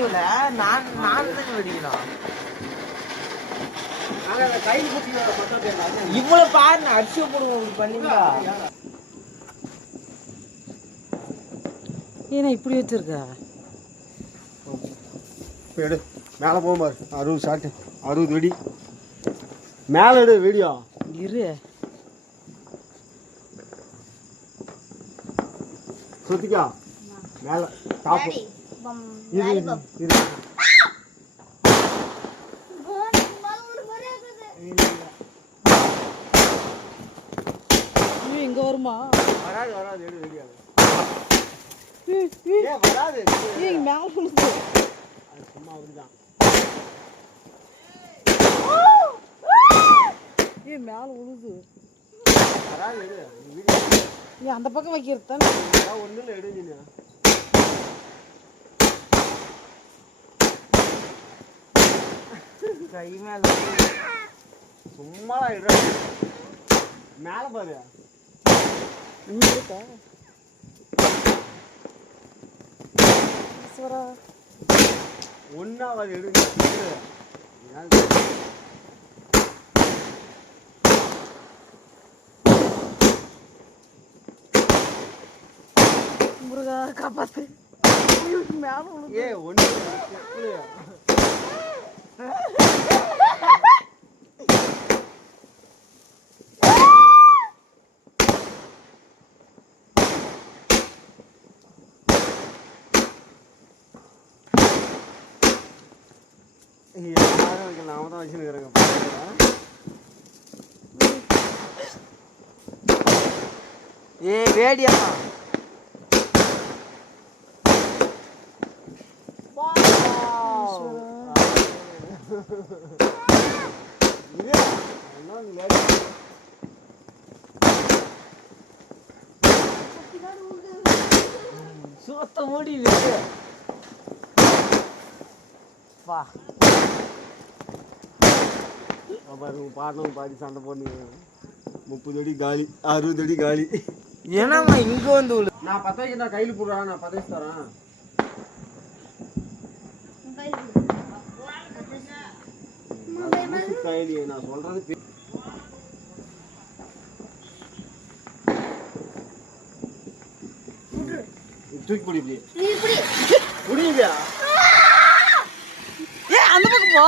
வெடிக்கல, நான் தான் வெடிக்கணும். இவ்வளவு பாரு, அரிசி போடுவோம் பண்ணீங்களா? ஏன்னா இப்படி வச்சிருக்க? எடு மேலே போகும் பாரு. 60 ஷாட்டு, 60 வெடி மேலே எடு. வீடியோ இரு, சுத்திக்கா மேலே டாப்பு. இது இது இங்க வருமா? வராது வராது. எடு வீடியோ. வராது. மேல விழுது. அது சும்மா அப்படிதான். மேல விழுது. வராது. எடு வீடியோ. அந்த பக்கம் வைக்கிறது தானே. ஒன்றும் இல்லை. எடு நீ கை மேல சும்மா இட. மேலே பாரு. ஒன்னாவது எடு. முருகா காப்பாத்து. மேல ஏ ஒன்று நாம தான் வச்சுருக்கிறேங்க. ஏ வேடியா சுத்த முடியுது. வா பாடணும் பாடி சண்டை போடணும். 30 அடி காலி, 60 அடி காலி. ஏன்னாமா இங்க வந்து நான் 10 வைக்க நான் கையில் போடுறேன். நான் 10 வச்சு தரேன். நான் சொல்றது தூக்கி பிடி. இப்படி முடியுங்க. அந்த பக்கம் போ.